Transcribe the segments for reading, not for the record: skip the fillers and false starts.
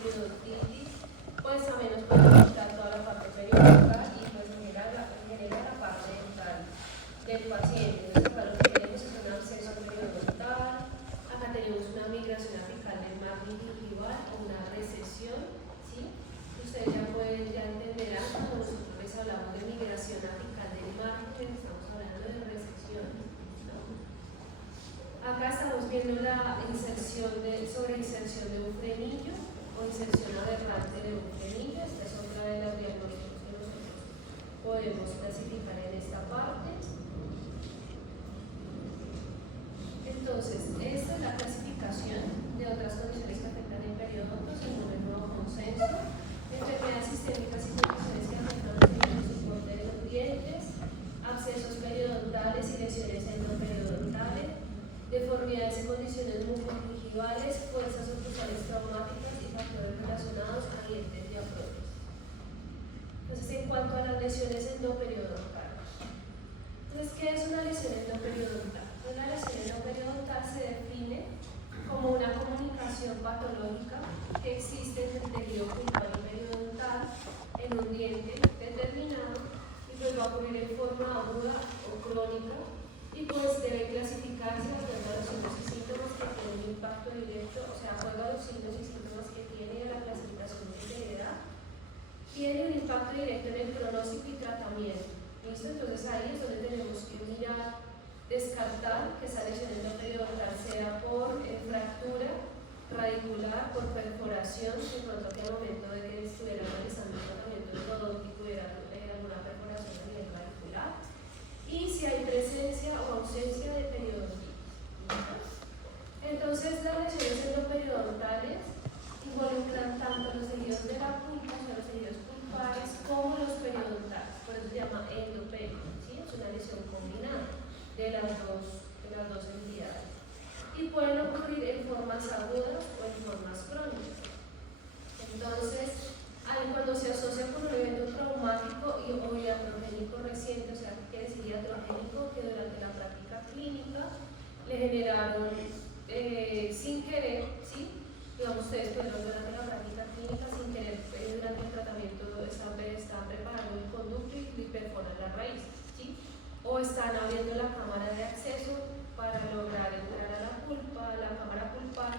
periodontitis, pues también nos puede afectar toda la parte periodontal y pues genera la parte dental del paciente. Entonces, acá lo que tenemos es un absceso periodontal, acá tenemos una migración apical del margen gingival o una recesión, ¿sí? Ustedes ya entenderán cuando nosotros les hablamos de migración apical del margen, estamos hablando de recesión, ¿no? Acá estamos viendo la sobreinserción de un frenillo o inserción aberrante de un frenillo. Esta es otra de las diagnósticos que nosotros podemos clasificar en esta parte. Entonces, esta es la clasificación de otras condiciones que afectan el periodonto según el nuevo consenso. Enfermedades sistémicas y condiciones que afectan el soporte de los dientes, abscesos periodontales y lesiones endoperiodonales, deformidades y condiciones mucogingivales, fuerzas oclusales traumáticas y factores relacionados a dientes y a prótesis. Entonces, en cuanto a las lesiones endoperiodontal, entonces, ¿qué es una lesión endoperiodontal? Una lesión endoperiodontal se define como una comunicación patológica que existe entre el tejido pulpar y periodontal en un diente determinado y pues va a ocurrir en forma aguda o crónica y pues debe clasificarse de acuerdo a los signos y síntomas que tienen un impacto directo, o sea, juega los signos y síntomas que tiene la clasificación de severidad, tiene un impacto directo en el pronóstico y tratamiento. ¿Listo? Entonces ahí es donde tenemos que mirar, descartar que esa lesión endoperiodontal sea por fractura radicular, por perforación, de pronto que al momento de que estuviera realizando el tratamiento endodóntico hubiera alguna perforación a nivel radicular, y si hay presencia o ausencia de periodontitis. Entonces, las lesiones endoperidontales involucran tanto los tejidos de la pulpa, o sea, los tejidos pulpares, como los periodontales, por eso se llama endoperio, ¿sí? Es una lesión combinada de las dos entidades. Y pueden ocurrir en formas agudas o en formas crónicas. Entonces, cuando se asocia con un evento traumático o iatrogénico reciente, o sea, ¿qué quiere decir iatrogénico? Que durante la práctica clínica le generaron sin querer, ¿sí? Digamos, ustedes pudieron durante la práctica clínica sin querer, durante el tratamiento están preparando el conducto y perforan la raíz, ¿sí? O están abriendo la cámara de acceso para lograr entrar a la cámara pulpar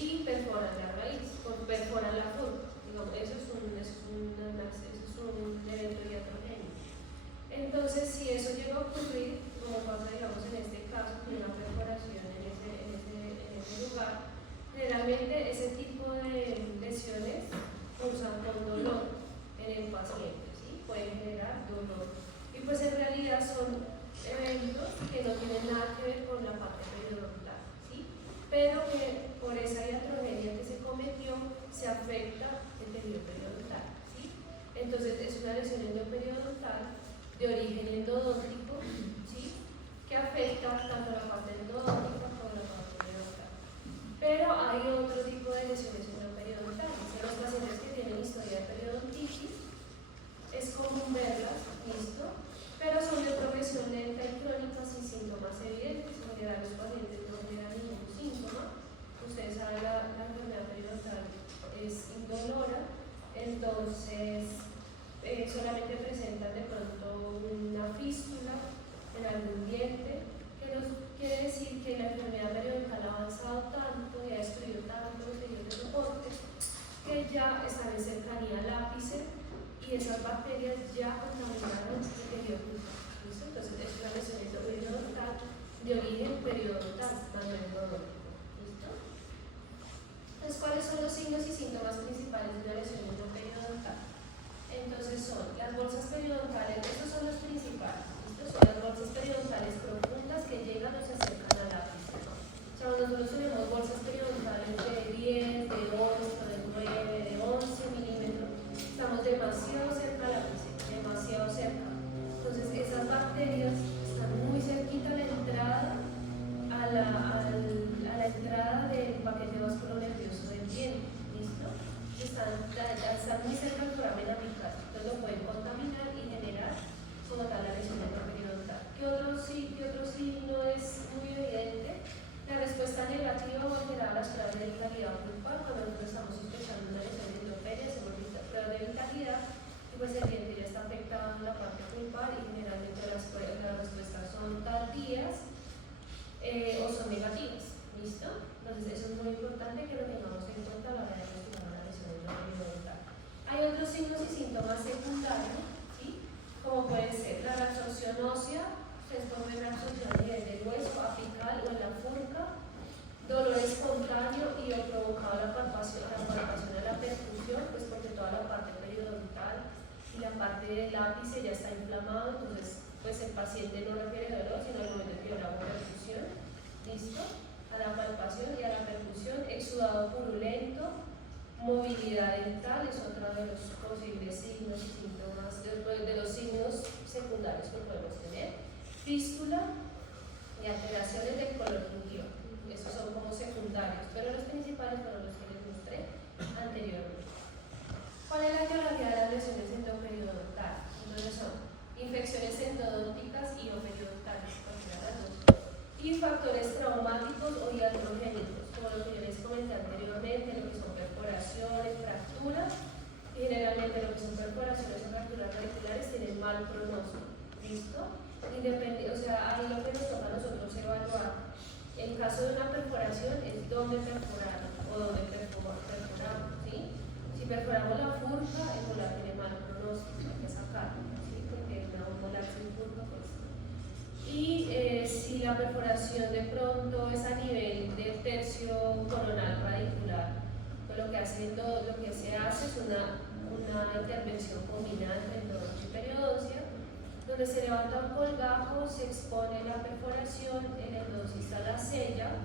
y perforan la raíz, o perforan la pulpa. Eso es un evento iatrogénico. Entonces, si eso llega a ocurrir, como pasa, digamos, en este caso, con una perforación en ese lugar, generalmente ese tipo de lesiones causan con dolor en el paciente, ¿sí? Pueden generar dolor. Y pues en realidad son eventos que no tienen nada que ver con la parte periodontal, ¿sí? Pero que por esa iatrogenia que se cometió se afecta el tejido periodontal, ¿sí? Entonces es una lesión endoperiodontal de origen endodóntico, ¿sí? Que afecta tanto la parte endodóntica como la parte periodontal. Pero hay otro tipo de lesiones endoperidontales. En los pacientes que tienen historia de periodontitis es común verlas, ¿listo? Pero son de progresión lenta y crónica sin síntomas evidentes. En general los pacientes no generan ningún síntoma. Ustedes saben, la enfermedad periodontal es indolora, entonces solamente presentan de pronto una fístula en algún diente, que nos quiere decir que la enfermedad periodontal ha avanzado tanto y ha destruido tanto los tejidos de soporte que ya están en cercanía al ápice y esas bacterias ya contaminaron el tejido pulpar. Entonces es una lesión endoperiodontal de origen periodontal, no endodóntico. ¿Listo? Entonces, ¿cuáles son los signos y síntomas principales de una lesión endoperiodontal? Entonces son las bolsas periodontales, estos son los principales. Estos son las bolsas periodontales profundas que llegan o se acercan al ápice, ¿no? O sea, nosotros tenemos bolsas periodontales de 10, de 8, de 9, de 11 milímetros. Estamos demasiado cerca al ápice, demasiado cerca. Entonces esas bacterias están muy cerquita a la entrada, a la entrada del paquete vasculonervioso del diente, ¿listo? Están muy cerca al foramen apical, entonces lo pueden contaminar y generar como tal la lesión endoperiodontal. ¿Qué otro sí no es muy evidente? La respuesta negativa o alterada a las pruebas de calidad pulpar cuando nosotros estamos sospechando una lesión pues el diente ya está afectado en la parte pulpar y generalmente las respuestas son tardías o son negativas. ¿Listo? Entonces eso es muy importante que lo tengamos en cuenta a la hora de investigar una lesión endoperiodontal. Hay otros signos y síntomas secundarios, ¿sí? Como puede ser la reabsorción ósea, se forma reabsorción a nivel del hueso, apical o en la furca, dolor espontáneo y o provocado la palpación a la percusión, pues porque toda la parte periodontal y la parte del ápice ya está inflamado, entonces pues el paciente no refiere dolor, sino al momento que yo le hago percusión. ¿Listo? A la palpación y a la percusión, exudado purulento, movilidad dental es otro de los posibles signos y síntomas, de los signos secundarios que podemos tener, fístula y alteraciones del color gingival. Esos son como secundarios, pero los principales fueron los que les mostré anteriormente. ¿Cuál es la etiología de las lesiones endoperiodontal? Entonces son infecciones endodónticas y o periodontales, cualquiera de las dos. Y factores traumáticos o iatrogénicos, como lo que yo les comenté anteriormente, lo que son perforaciones, fracturas, y generalmente lo que son perforaciones o fracturas radiculares tienen mal pronóstico. ¿Listo? O sea, ahí lo que nos toca a nosotros evaluar, en caso de una perforación, es dónde perforar o dónde perforamos, ¿sí? Si perforamos la furca, el molar tiene mal pronóstico, hay que sacarlo, ¿sí? Porque un molar sin furca, pues. Y si la perforación de pronto es a nivel del tercio coronal radicular, pues lo que se hace es una intervención combinada entre endodontia y periodoncia, donde se levanta un colgajo, se expone la perforación, el endodoncista la sella,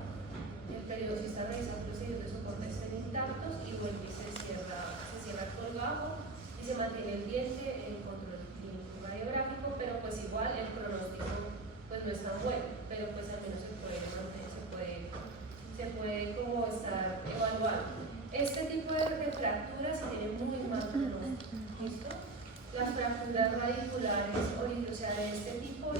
el periodoncista revisa los procedimientos de soporte estén intactos y vuelve y se cierra el colgajo y se mantiene el diente en control clínico radiográfico, pero pues igual el pronóstico pues no es tan bueno, pero pues al menos se puede como estar evaluando. Este tipo de fracturas se tiene muy mal pronóstico. ¿Listo? Las fracturas radiculares, o sea, de este tipo,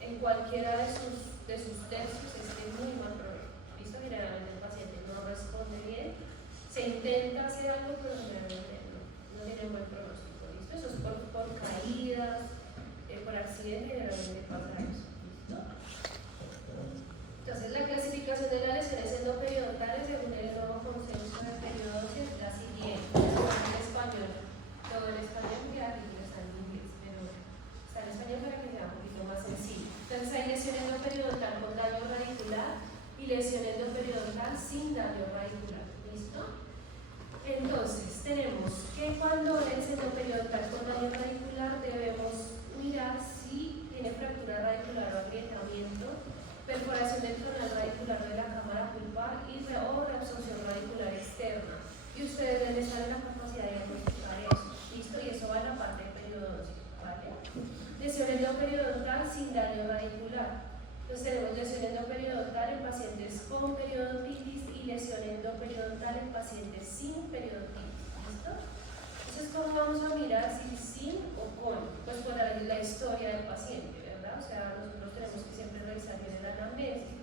en cualquiera de sus tercios, es muy mal pronóstico. ¿Listo? Generalmente el paciente no responde bien, se intenta hacer algo, pero generalmente no tiene buen pronóstico. ¿Listo? Eso es por caídas, por accidente, generalmente pasa eso. ¿Listo? Entonces, la clasificación de las lesiones endoperiodontal según el nuevo consenso de periodoncia es la siguiente. En español, todo en español, que aquí no está en inglés, pero está en español para que sea un poquito más sencillo. Entonces, hay lesión endoperiodontal con daño radicular y lesión endoperiodontal sin daño radicular. ¿Listo? Entonces, tenemos que cuando es endoperiodontal con daño radicular debemos mirar si tiene fractura radicular o agrietamiento, perforación del tronal radicular de la cámara pulpar o reabsorción radicular externa. Y ustedes deben estar en la capacidad de diagnosticar eso. ¿Listo? Y eso va en la parte de periodoncia. ¿Vale? Lesión endoperiodontal sin daño radicular. Entonces tenemos lesión endoperiodontal en pacientes con periodontitis y lesión endoperiodontal en pacientes sin periodontitis. ¿Listo? Entonces, ¿cómo vamos a mirar si sin o con? Pues por la historia del paciente, ¿verdad? O sea, nosotros tenemos que siempre revisar bien el anamnesis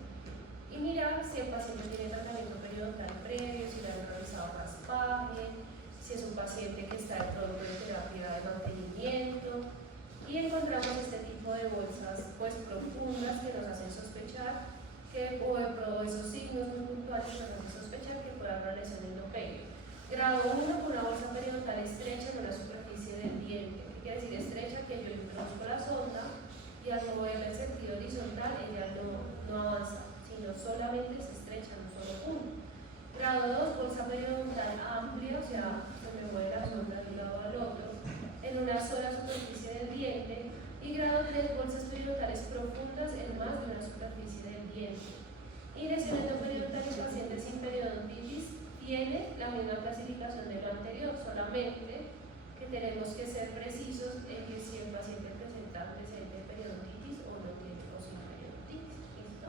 y mirar si el paciente tiene tratamiento periodontal previo, si le han realizado raspaje, si es un paciente que está en pronto de terapia de mantenimiento, y encontramos este tipo de bolsas pues profundas que nos hacen sospechar que, o esos signos muy puntuales que nos hacen sospechar que puede haber una lesión endoperio. Grado 1 con una bolsa periodontal estrecha en una superficie del diente. ¿Qué quiere decir estrecha? Que yo introduzco la sonda y al moverla en sentido horizontal ella no avanza, sino solamente se estrecha en un solo punto. Grado 2, bolsa periodontal amplia, o sea, se me mueve la sonda de un lado al otro, en una sola superficie del diente. Y grado 3, bolsas periodontales profundas en más de una superficie del diente. Y lesión endoperiodontal en pacientes sin periodontitis tiene la misma clasificación de lo anterior, solamente que tenemos que ser precisos en que si el paciente presenta antecedente de periodontitis o no tiene o sin periodontitis. ¿Listo?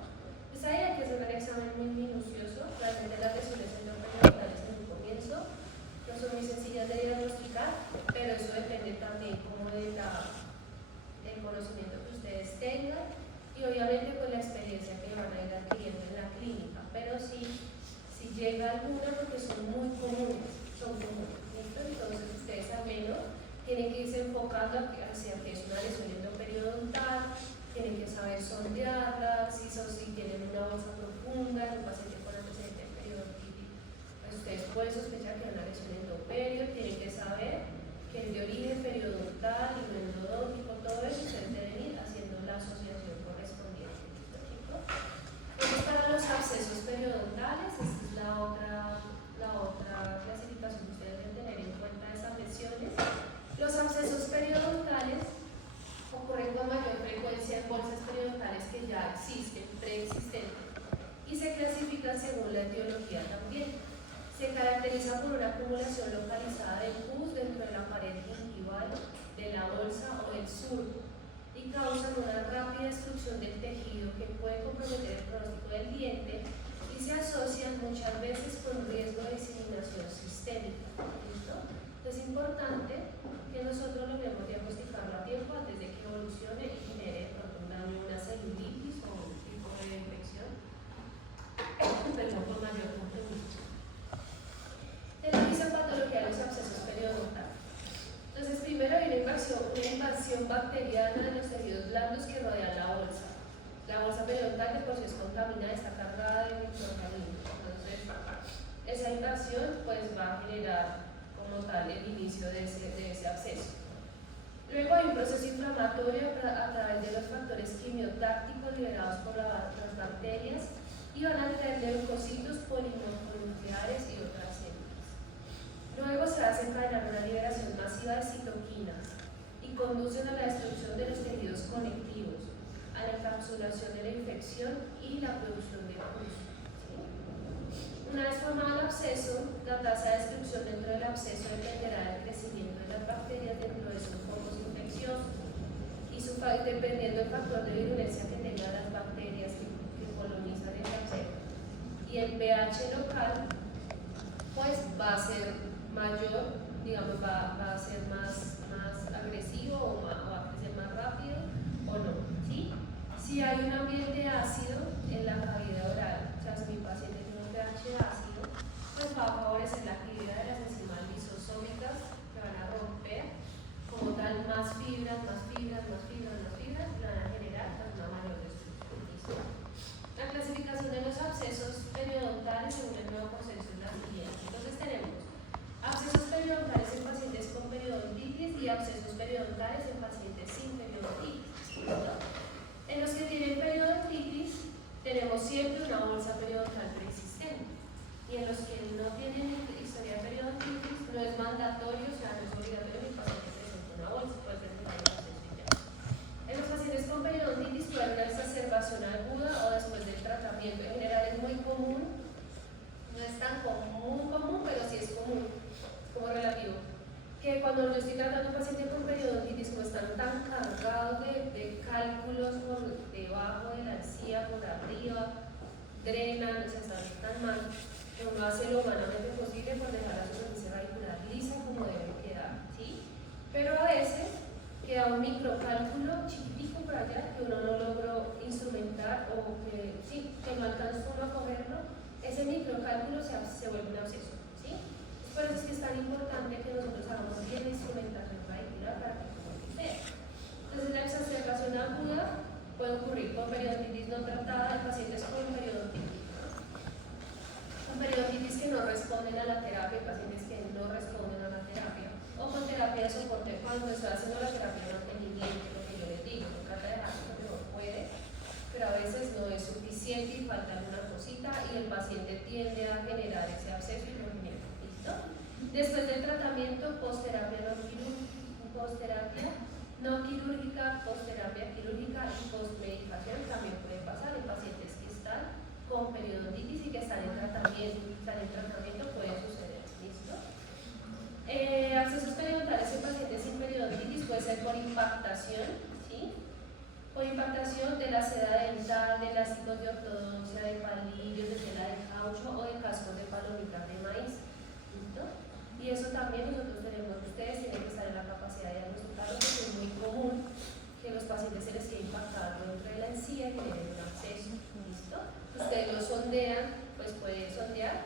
Pues ahí hay que hacer un examen muy minucioso. Realmente las lesiones endoperiodontalles en un comienzo no son muy sencillas de diagnosticar, pero eso depende también como del conocimiento que ustedes tengan y obviamente con la experiencia que van a ir adquiriendo en la clínica, pero sí, si llega alguna, porque son muy comunes, ¿listo? Entonces ustedes al menos tienen que irse enfocando hacia que es una lesión endoperiodontal, tienen que saber sondearla, si tienen una bolsa profunda en un paciente con antecedente de periodontitis, pues ustedes pueden sospechar que es una lesión endoperio, tienen que saber que es de origen periodontal y no endodóntico, todo eso ustedes deben ir haciendo la asociación correspondiente. ¿Listo, chicos? Entonces, para los abscesos periodontales, esta es la otra clasificación que ustedes deben tener en cuenta de esas lesiones. Los abscesos periodontales ocurren con mayor frecuencia en bolsas periodontales que ya existen, preexistentes, y se clasifican según la etiología también. Se caracteriza por una acumulación localizada de pus dentro de la pared gingival de la bolsa o del surco y causan una rápida destrucción del tejido que puede comprometer el pronóstico del diente y se asocian muchas veces con riesgo de diseminación sistémica. ¿Listo? Es importante que nosotros logremos diagnosticarlo a tiempo antes de que evolucione y genere de pronto un daño, una celulitis o un tipo de infección, pero con mayor compromiso. Patología de los abscesos periodontales. Entonces, primero hay una invasión bacteriana en los tejidos blandos que rodean la bolsa. La bolsa periodontal de por sí es contaminada, está cargada de microorganismos. Entonces, esa invasión pues va a generar como tal el inicio de ese absceso. Luego hay un proceso inflamatorio a través de los factores quimiotácticos liberados por las bacterias y van a traer leucocitos, polinucleares y otras células. Luego se va a desencadenar una liberación masiva de citoquinas y conducen a la destrucción de los tejidos conectivos, a la encapsulación de la infección y la producción de pus. Una vez formado el absceso, la tasa de destrucción dentro del absceso dependerá del crecimiento de las bacterias dentro de sus focos infecciosos y dependiendo del factor de virulencia que tengan las bacterias que colonizan el absceso. Y el pH local pues va a ser mayor, digamos, va a ser más agresivo o va a crecer más rápido o no, ¿sí? Si hay un ambiente ácido en la cavidad oral, o sea, si mi paciente tiene un pH ácido, pues va a favorecer la actividad de las enzimas lisosómicas que van a romper como tal más fibras, le van a generar pues, una mayor destrucción. La clasificación de los abscesos periodontales según el nuevo consenso es la siguiente. Entonces tenemos abscesos periodontales en pacientes con periodontitis y abscesos periodontales en pacientes sin periodontitis. En los que tienen periodontitis tenemos siempre una bolsa periodontal preexistente y en los que no tienen historia de periodontitis no es mandatorio, o sea, no es obligatorio que el paciente presente una bolsa, puede presentar el absceso y ya. En los pacientes con periodontitis puede haber una exacerbación aguda o después del tratamiento. En general es muy común, no es tan común, pero sí es común, como relativo, que cuando yo estoy tratando a un paciente con periodontitis, como están tan cargados de cálculos por debajo de la encía, por arriba, drenan, o sea, están tan mal, que uno hace lo humanamente posible por dejar la superficie radicular lisa como debe quedar, ¿sí? Pero a veces queda un microcálculo chiquitico por allá que uno no logró instrumentar o que, sí, que no alcanzó uno a cogerlo, ese microcálculo se vuelve un absceso, ¿sí? Por eso es que es tan importante que nosotros hagamos bien la instrumentación radicular para que no sea. Entonces, la exacerbación aguda puede ocurrir con periodontitis no tratada en pacientes con periodontitis. Con periodontitis que no responden a la terapia, pacientes que no responden a la terapia, o con terapia de soporte cuando estoy haciendo la terapia de mantenimiento, lo que yo les digo, no trata de dejar lo que no puede, pero a veces no es suficiente y falta alguna cosita y el paciente tiende a generar ese absceso y lo genera. ¿Listo? Después del tratamiento, posterapia no quirúrgica, posterapia quirúrgica y postmedicación también puede pasar en pacientes que están con periodontitis y que están en tratamiento, puede suceder. ¿Listo? Abscesos periodontales en pacientes sin periodontitis puede ser por impactación, ¿sí? Por impactación de la seda dental, de elásticos de ortodoncia, de palillos, de tela de caucho o de cascos de palomitas de maíz. ¿Listo? Y eso también ustedes tienen que estar en la capacidad de diagnosticarlo porque es muy común que los pacientes se les quede impactado dentro de la encía y generen un absceso. ¿Listo? Ustedes lo sondean, pues pueden sondear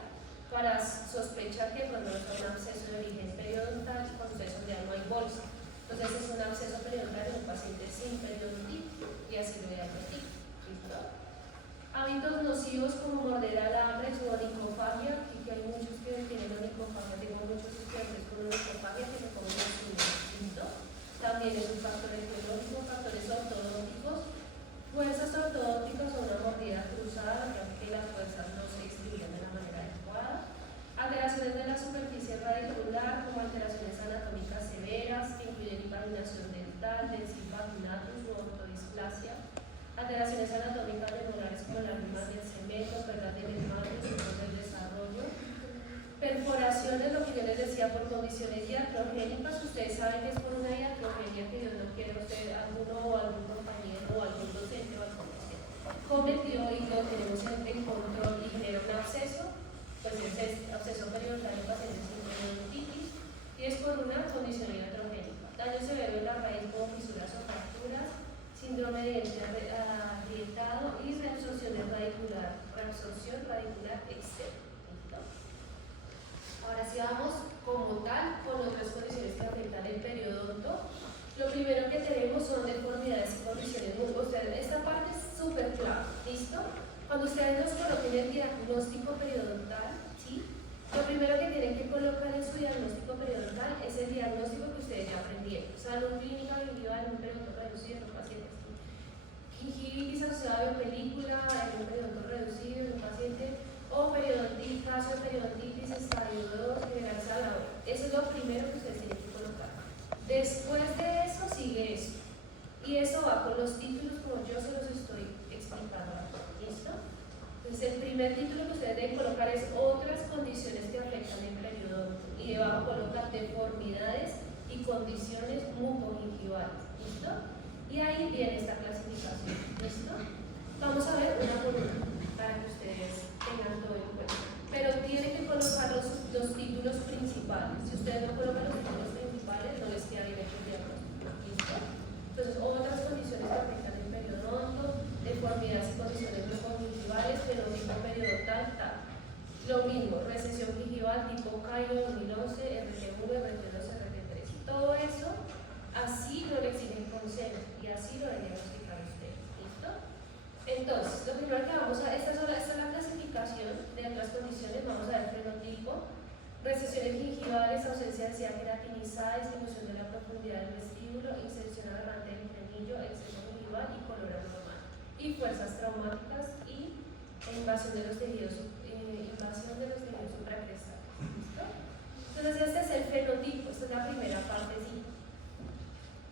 para sospechar que cuando es un absceso de origen periodontal, cuando ustedes sondean no hay bolsa. Entonces es un absceso periodontal en un paciente sin periodontitis y así lo voy a repetir. ¿Listo? Hábitos nocivos como morder alambres o onicofagia, y que hay muchos que tienen onicofagia, tengo muchos estudiantes con onicofagia que se comen los uñas. ¿Listo? También es un factor etiológico, factores ortodónticos. Fuerzas ortodónticas o una mordida cruzada, ya que las fuerzas no se distribuyen de la manera adecuada. Alteraciones de la superficie radicular, como alteraciones anatómicas severas, que incluyen impaginación dental, densifaginatus u ortodisplasia. Alteraciones anatómicas memorales como lágrimas del cemento, pérdida de membranas, del desarrollo. Perforaciones, lo que yo les decía, por condiciones iatrogénicas. Ustedes saben que es por una iatrogenia que Dios no quiere, usted, alguno o algún compañero o algún docente o algún docente cometió y lo tenemos en control y genera un absceso, pues es absceso periodontal en pacientes sin periodontitis y es por una condición iatrogénica. Daño severo en la raíz como fisuras o fracturas, síndrome de diente agrietado y reabsorción radicular externa. Ahora sí vamos como tal con otras condiciones que afectan el periodonto. Lo primero que tenemos son deformidades y condiciones muy ustedes, esta parte es súper clave, ¿listo? Cuando ustedes nos coloquen el diagnóstico periodontal, ¿sí? Lo primero que tienen que colocar en su diagnóstico periodontal es el diagnóstico que ustedes ya aprendieron. Salud clínica, gingival, un periodonto reducido en un paciente. Gingivitis asociada a película, en un periodonto reducido en un paciente. O periodontitis, caso de periodontitis, estadio 2, generalizada. Eso es lo primero que ustedes tienen que colocar. Después de eso sigue eso. Y eso va con los títulos como yo se los estoy explicando ahora. ¿Listo? Entonces el primer título que ustedes deben colocar es otras condiciones que afectan el periodonto. Y debajo colocan deformidades y condiciones mucogingivales. ¿Listo? Y ahí viene esta clasificación. ¿Listo? Vamos a ver una por una para que ustedes tengan todo en cuenta. Pero tienen que colocar los títulos principales. Si ustedes no colocan los títulos principales, no les queda bien hecho el diagnóstico. ¿Listo? Entonces, otras condiciones que afectan el periodonto, deformidades y condiciones mucogingivales, fenotipo periodontal, tal. Lo mismo, recesión gingival tipo Cairo 2011, RT1, RT2, RT3. Todo eso, así lo le exigen consejo y así lo deberían explicar ustedes. ¿Listo? Entonces, lo primero que vamos a, esta es la clasificación de otras condiciones, vamos a ver fenotipo, recesiones gingivales, ausencia de encía queratinizada, disminución de la profundidad del vestíbulo, inserción adelante del frenillo, exceso gingival y color anormal, y fuerzas traumáticas y invasión de los tejidos supracrestales. ¿Listo? Entonces, este es el fenotipo, esta es la primera partecita.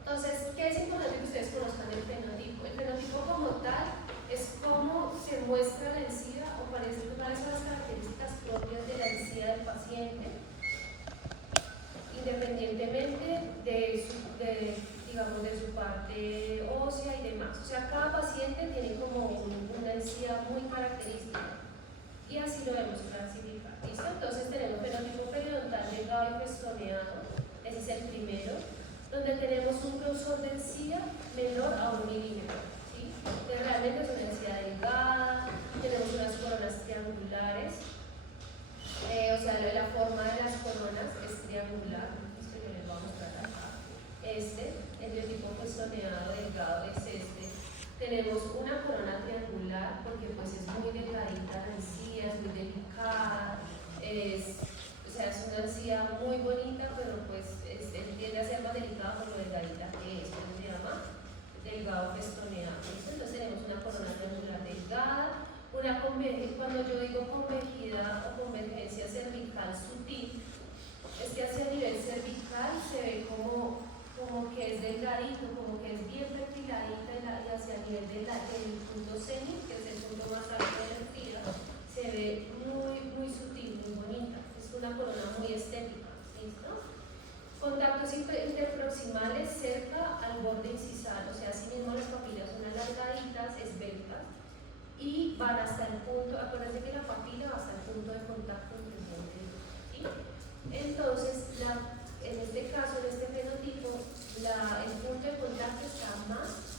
Entonces, ¿qué es importante que ustedes conozcan el fenotipo? El fenotipo como tal es cómo se muestra la encía o cuáles son las características propias de la encía del paciente, independientemente de su parte ósea y demás. O sea, cada paciente tiene como una encía muy característica y así lo debemos clasificar. ¿Listo? Entonces tenemos fenotipo periodontal delgado y festoneado, ese es el primero, donde tenemos un grosor de encía menor a 1 milímetro. ¿Sí? Realmente es una encía delgada, tenemos unas coronas triangulares, o sea, la forma de las coronas es triangular, esto yo les voy a mostrar acá. El biotipo festoneado delgado es este. Tenemos una corona triangular porque pues es muy delgadita la encía, es muy delicada, o sea, es una encía muy bonita, pero pues tiende a ser más delicada por lo delgadita que es, ¿cómo se llama? Delgado festoneado. Entonces tenemos una corona triangular delgada, cuando yo digo convejidad o convergencia cervical sutil, es que hacia el nivel cervical se ve como que es delgadito, como que es bien perfiladita y hacia el nivel del punto cenit, que es el punto más alto de la encía, se ve muy sutil, muy bonita. Es una corona muy estética. ¿Listo? Contactos interproximales cerca al borde incisal, o sea, así mismo las papilas son alargaditas, esbeltas, y van hasta el punto, acuérdense que la papila va hasta el punto de contacto entre el borde y el otro, ¿sí? Entonces, en este caso, en este fenotipo, el punto de contacto está más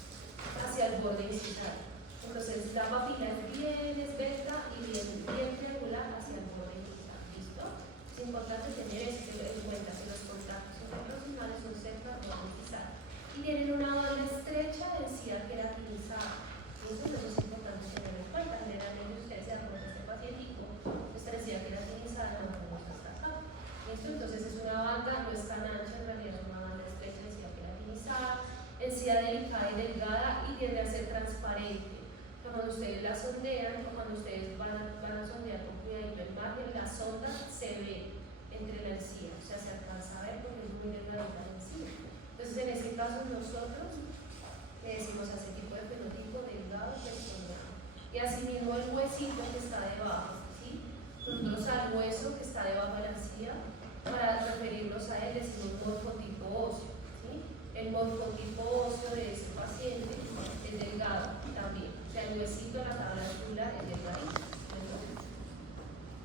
hacia el borde incisal. Entonces, la papila es bien esbelta y bien triangular hacia el borde incisal. ¿Listo? Es importante tener eso en cuenta, si los contactos interproximales son cerca o y tienen una banda estrecha de encía queratinizada. Eso es importante tener en cuenta. Generalmente ustedes se dan cuenta este pacientico, nuestra encía queratinizada no vamos hasta acá. ¿Listo? Entonces es una banda, no es tan ancha, en realidad es una banda estrecha de encía queratinizada, encía delicada y delgada y tiende a ser transparente. Cuando ustedes la sondean o cuando ustedes van a sondear con cuidadito el margen, la sonda se ve entre la encía, o sea, se alcanza a ver porque es muy delgadita la encía. Entonces, en este caso, nosotros le decimos a ese tipo de fenotipo delgado pestañado. Y asimismo, el huesito que está debajo, ¿sí? Nosotros al hueso que está debajo de la encía, para referirnos a él, decimos morfotipo óseo, ¿sí? El morfotipo óseo de ese paciente es delgado también. O sea, el huesito de la tabla articular es delgadito.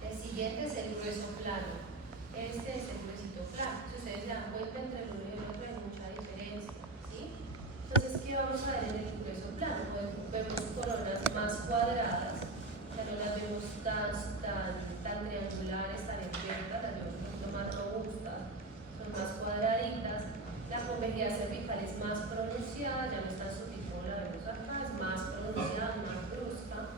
El siguiente es el grueso plano. Este es el gruesito plano. Si ustedes se dan cuenta, entre el uno y el otro hay mucha diferencia, ¿sí? Entonces, ¿qué vamos a ver en el grueso plano? Pues vemos coronas más cuadradas, ya no las vemos tan triangulares, tan esbeltas, las vemos un poquito más robustas, son más cuadraditas. La convejidad cervical es más pronunciada, ya no está en su tipo, la vemos acá, es más pronunciada, más brusca.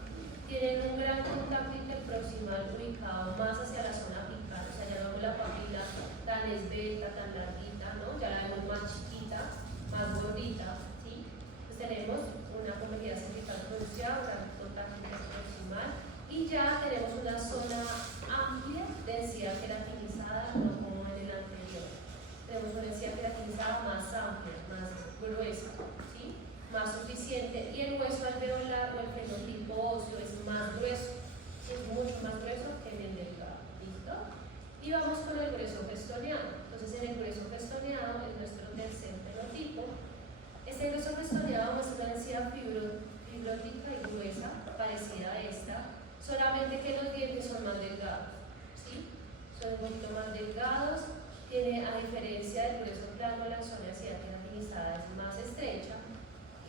Tienen un gran contacto interproximal ubicado más hacia la zona apical, o sea, ya no vemos la papila tan esbelta, tan larguita, ¿no? Ya la vemos más chiquita, más gordita, ¿sí? Pues tenemos una convejidad cervical pronunciada, un gran contacto interproximal y ya tenemos una zona amplia de encía queratinizada, no como en el anterior. Tenemos una encía queratinizada más amplia, más gruesa, ¿sí? Más suficiente, y el hueso alveolar o el fenotipo óseo es más grueso, es mucho más grueso que en el delgado. ¿Listo? Y vamos con el grueso festoneado. Entonces, en el grueso festoneado es nuestro tercer fenotipo. Este grueso festoneado muestra una encía fibrótica y gruesa, parecida a esta, solamente que los dientes son más delgados, ¿sí? Son un poquito más delgados. Tiene, a diferencia del grueso plano, la zona encía queratinizada es más estrecha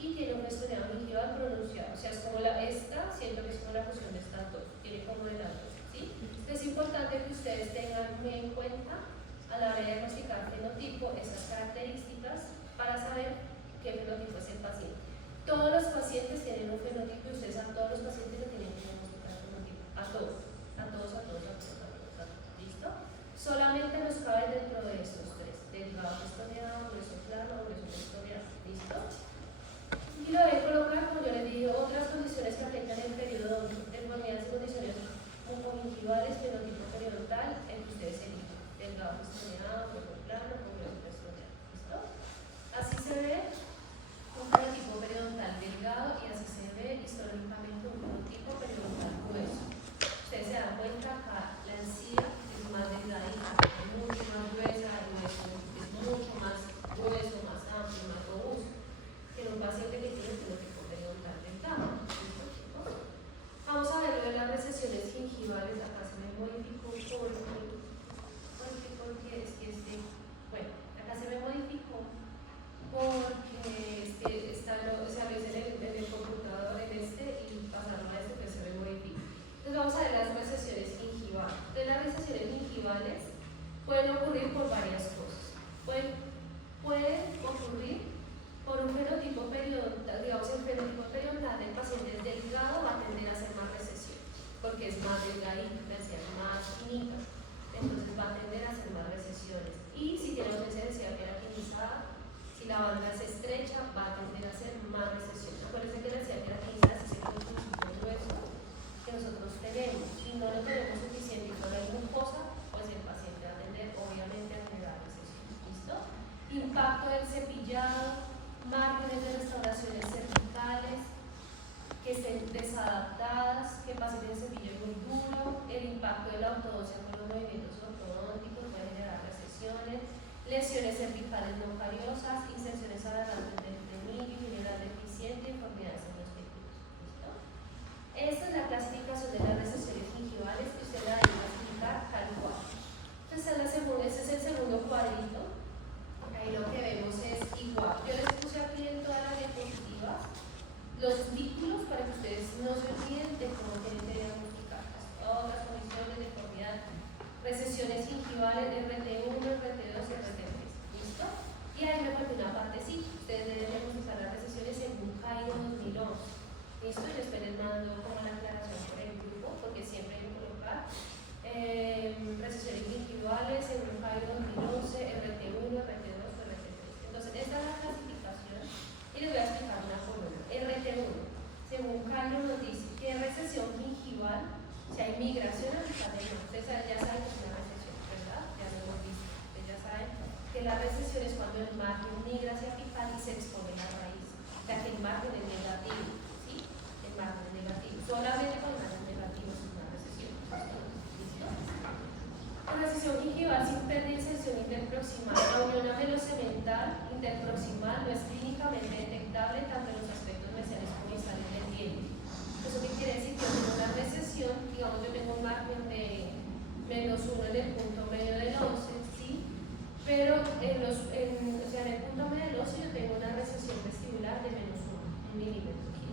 y tiene un festoneado gingival pronunciado. O sea, es como esta, siento que es como la fusión de estas dos, tiene como de las dos, ¿sí? Es importante que ustedes tengan muy en cuenta a la hora de diagnosticar fenotipo esas características para saber qué fenotipo es el paciente. Todos los pacientes tienen un fenotipo y ustedes a todos los pacientes le tienen que diagnosticar fenotipo. A todos. ¿Listo? Solamente nos cabe dentro de estos tres: delgado festoneado, grueso plano, grueso festoneado. ¿Listo? Y lo voy a colocar, como yo les dije, otras condiciones que afectan el periodo, deformidades y condiciones ongingivales, fenotipo periodontal, en que ustedes eligen delgado festoneado, grueso plano o grueso festoneado. ¿Listo? Así se ve un fenotipo periodontal delgado y así se ve históricamente un fenotipo periodontal grueso. Ustedes se dan cuenta acá, la encía es más delgadita, es mucho más gruesa, el hueso es mucho más grueso, más amplio, más robusto que un paciente que tiene fenotipo periodontal delgado. ¿Listo, chicos? Vamos a ver lo de las recesiones gingivales. Acá se me modificó porque es que bueno, acá se me modificó porque o sea, lo hice en el computador y pasaron a que se me modifica. Entonces vamos a ver las recesiones gingivales. De las recesiones gingivales pueden ocurrir por varias cosas. Pueden ocurrir por un fenotipo periodontal, digamos el fenotipo periodontal del paciente es delgado, va a tender a hacer más recesión, porque es más delgadito, es más finita, entonces va a tender a hacer más recesiones. Y si tiene una encía queratinizada, si la banda es estrecha, va a tender a hacer más recesiones. Acuérdense que la encía queratinizada es el conjunto grueso que nosotros tenemos. Si no lo tenemos suficiente y solo hay mucosa, pues el paciente va a tender obviamente a generar recesiones. ¿Listo? Impacto del cepillado, márgenes de restauraciones cervicales que estén desadaptadas, que pasen el cepillo muy duro, el impacto de la ortodoncia con los movimientos ortodónticos puede generar recesiones, lesiones cervicales no cariosas, inserciones alargantes del frenillo, general deficiente, deformidades en los tejidos. ¿Listo? Esta es la clasificación de las recesiones gingivales que usted la debe clasificar tal cual. Este es el segundo cuadrito. Ahí lo que vemos es igual. Yo les puse aquí en todas las diapositivas los títulos para que ustedes no se olviden de cómo tienen que diagnosticarlas. Otras condiciones de deformidad, recesiones gingivales de RT1, RT2 y RT3. ¿Listo? Y ahí me falta una partecita. ustedes deben diagnosticar las recesiones según Cairo 2011. ¿Listo? Yo después les mando como la aclaración por el grupo, porque siempre hay que colocar recesiones individuales según Cairo 2011, RT1, RT2, RT3. Entonces, esta es la clasificación y les voy a explicar una por una. RT1, según Cairo nos dice que es recesión gingival, si hay migración apical de no. Ustedes ya saben que es una recesión, ¿verdad? Ya lo hemos visto. Ustedes ya saben que la recesión es cuando el margen migra hacia apical y se expone la raíz. O sea, que el margen es negativo, ¿sí? El margen es negativo. Solamente con el margen negativo es una recesión. ¿Listo? La recesión gingival sin pérdida de inserción interproximal. La unión amelocemental interproximal no es clínicamente detectable tanto en los aspectos mesiales como distales del diente. ¿Eso qué quiere decir? Que yo tengo una recesión, digamos, yo tengo un margen de -1 en el punto medio del óseo, ¿sí? Pero en el punto medio del óseo yo tengo una recesión vestibular de -1 milímetro. ¿Sí?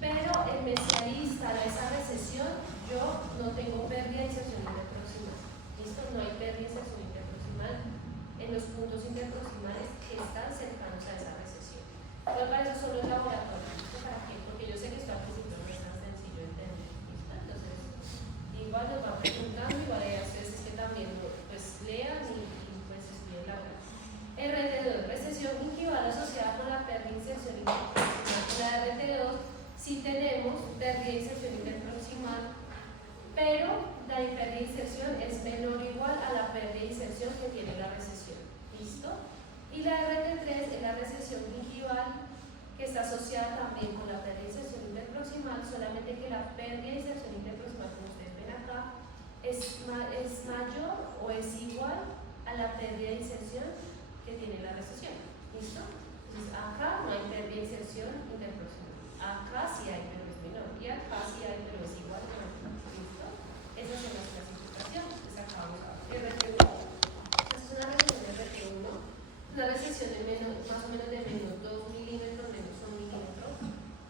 Pero el mesialista a esa recesión, yo no tengo pérdida de inserción interproximal. ¿Listo? No hay pérdida de inserción interproximal en los puntos interproximales que están cercanos a esa recesión. Pero para eso son los laboratorios. ¿Listo? ¿Para qué? Porque yo sé que esto al principio no es tan sencillo de entender. ¿Listo? Entonces, igual nos van preguntando, igual a ustedes es que también pues lean y pues estudien la hora. RT2, recesión gingival asociada con la pérdida de inserción interproximal. La RT2 sí tenemos pérdida de inserción interproximal, pero la pérdida de inserción es menor o igual a la pérdida de inserción que tiene la recesión. ¿Listo? Y la RT3 es la recesión gingival que está asociada también con la pérdida de inserción interproximal, solamente que la pérdida de inserción interproximal, como ustedes ven acá, es mayor o es igual a la pérdida de inserción que tiene la recesión. ¿Listo? Entonces acá no hay pérdida de inserción interproximal. Acá sí hay, pero es menor. Y acá sí hay, pero es igual a la recesión. ¿Listo? Esas son las clasificaciones. Entonces acá vamos a ver RT1. Esta es una recesión de RT1. Una recesión de más o menos de -2 milímetros, -1 milímetro.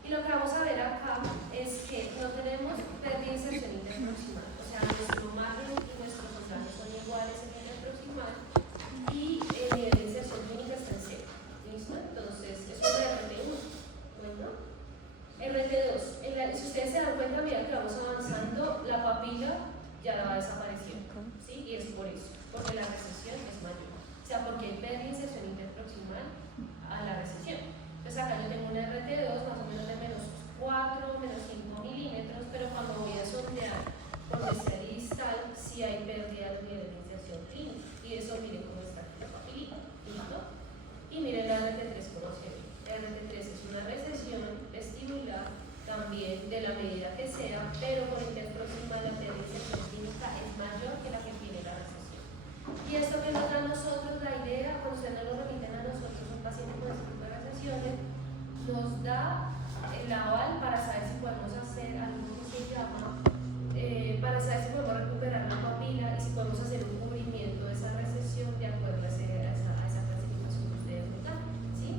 Y lo que vamos a ver acá es que no tenemos pérdida de inserción interproximal. O sea, nuestro margen y nuestros ostrajes son iguales en interproximal y el nivel de inserción clínica está en 0. ¿Listo? Entonces, eso es de RT1. Bueno. RT2. Si ustedes se dan cuenta, mira que vamos avanzando, la papila ya va desapareciendo. ¿Sí? Y es por eso, porque la recesión es mayor. O sea, porque hay pérdida de inserción interproximal a la recesión. Entonces acá yo tengo una RT2 más o menos de -4, -5 milímetros, pero cuando voy a sondear con mesial y distal, sí hay pérdida de nivel de inserción clínica. Y eso miren cómo está aquí la papilita. ¿Listo? Y miren la RT3 como se ve. La RT3 es una recesión vestibular también de la medida que sea, pero por interproximal la pérdida de inserción clínica es mayor que la que tiene la recesión. Y esto que nos da a nosotros la idea, cuando ustedes nos lo remiten a nosotros, un paciente con este tipo de recesiones, nos da el aval para saber si podemos hacer algo que se llama, para saber si podemos recuperar la papila y si podemos hacer un cubrimiento de esa recesión de acuerdo a esa clasificación que ustedes nos dan. ¿Sí?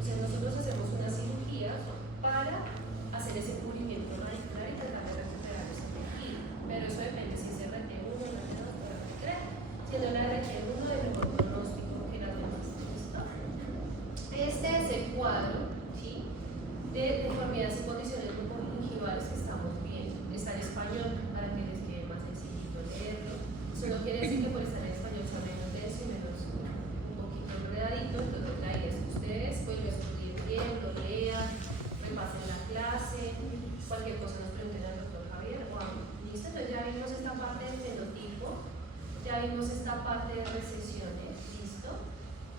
O sea, nosotros hacemos una cirugía para hacer ese cubrimiento radicular y tratar de recuperar ese tejido. Pero eso depende si es RT1, RT2 o RT3. Siendo la RT1 de mejor pronóstico que la demás. ¿Listo? Este es el cuadro, ¿sí?, de deformidades y condiciones gingivales que estamos viendo. Está en español para que les quede más sencillito leerlo. Eso no quiere decir que por estar en español sea menos denso y menos un poquito enredadito. Entonces la idea es que ustedes pues lo estudien bien, lo lean, repasen la clase, cualquier cosa nos pregunten al doctor Javier o a mí. ¿Listo? Entonces ya vimos esta parte del fenotipo, ya vimos esta parte de recesiones. ¿Listo?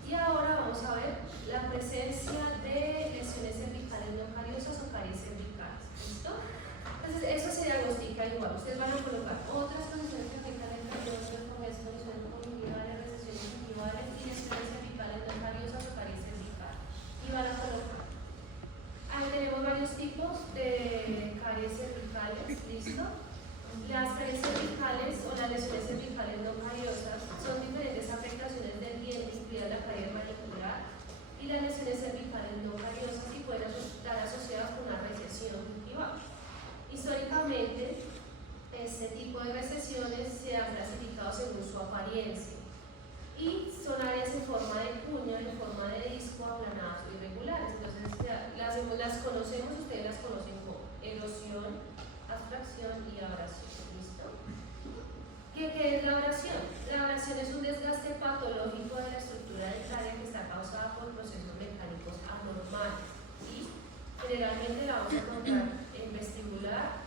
Y ahora vamos a ver la presencia de lesiones cervicales no cariosas o caries cervicales. ¿Listo? Entonces, eso se diagnostica igual. Ustedes van a colocar otras condiciones que afectan el cariosas, como es condiciones congivales, recesiones gingivales y lesiones cervicales no cariosas o caries cervicales. Y van a colocar. Ahí tenemos varios tipos de caries cervicales. ¿Listo? Las caries cervicales o las lesiones cervicales no cariosas son diferentes afectaciones del diente, incluida la caries manicular, y las lesiones cervicales no cariosas y pueden estar asociadas con una recesión gingival. Históricamente, este tipo de recesiones se han clasificado según su apariencia y son áreas en forma de cuña, en forma de disco, aplanadas o irregulares. Entonces las conocemos, ustedes las conocen como erosión, abstracción y abrasión. ¿Listo? ¿Qué es la abrasión? La abrasión es un desgaste patológico de la estructura dentaria que está causada por procesos mecánicos anormales. ¿Sí? Generalmente la vamos a encontrar en vestibular,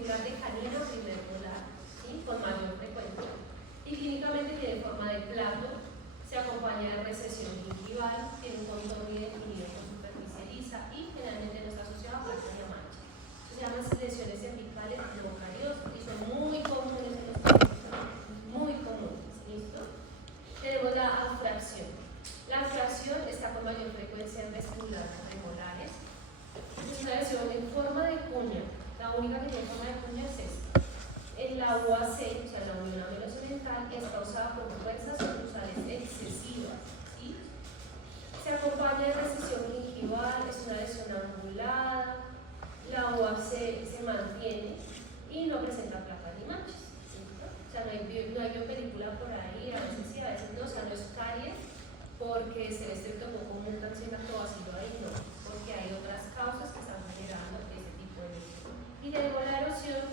de canino a primer molar, ¿sí? Con mayor frecuencia. Y clínicamente tiene forma de plato, se acompaña de recesión gingival, tiene un contorno indefinido con superficie lisa y generalmente no está asociado a placa y a mancha. Se llaman lesiones cervicales no cariosas y son muy comunes en los pacientes, muy comunes. ¿Listo? Tenemos la abfracción. La abfracción está con mayor frecuencia en vestibular premolares. Es una lesión en forma de cuña. La única que tiene forma de cuña es esta. En la UAC, o sea, la unión amelocemental, es causada por fuerzas oclusales excesivas. ¿Sí? Se acompaña de recesión gingival, es una lesión angulada. La UAC se mantiene y no presenta placas ni manchas. ¿Sí? O sea, no hay biopelícula por ahí, a veces sí, a veces no. O sea, no es caries porque se le estreptococo mutans en lactobacilo ahí, no. Porque hay otras causas que están generando ese tipo de lesión. Y tenemos la erosión,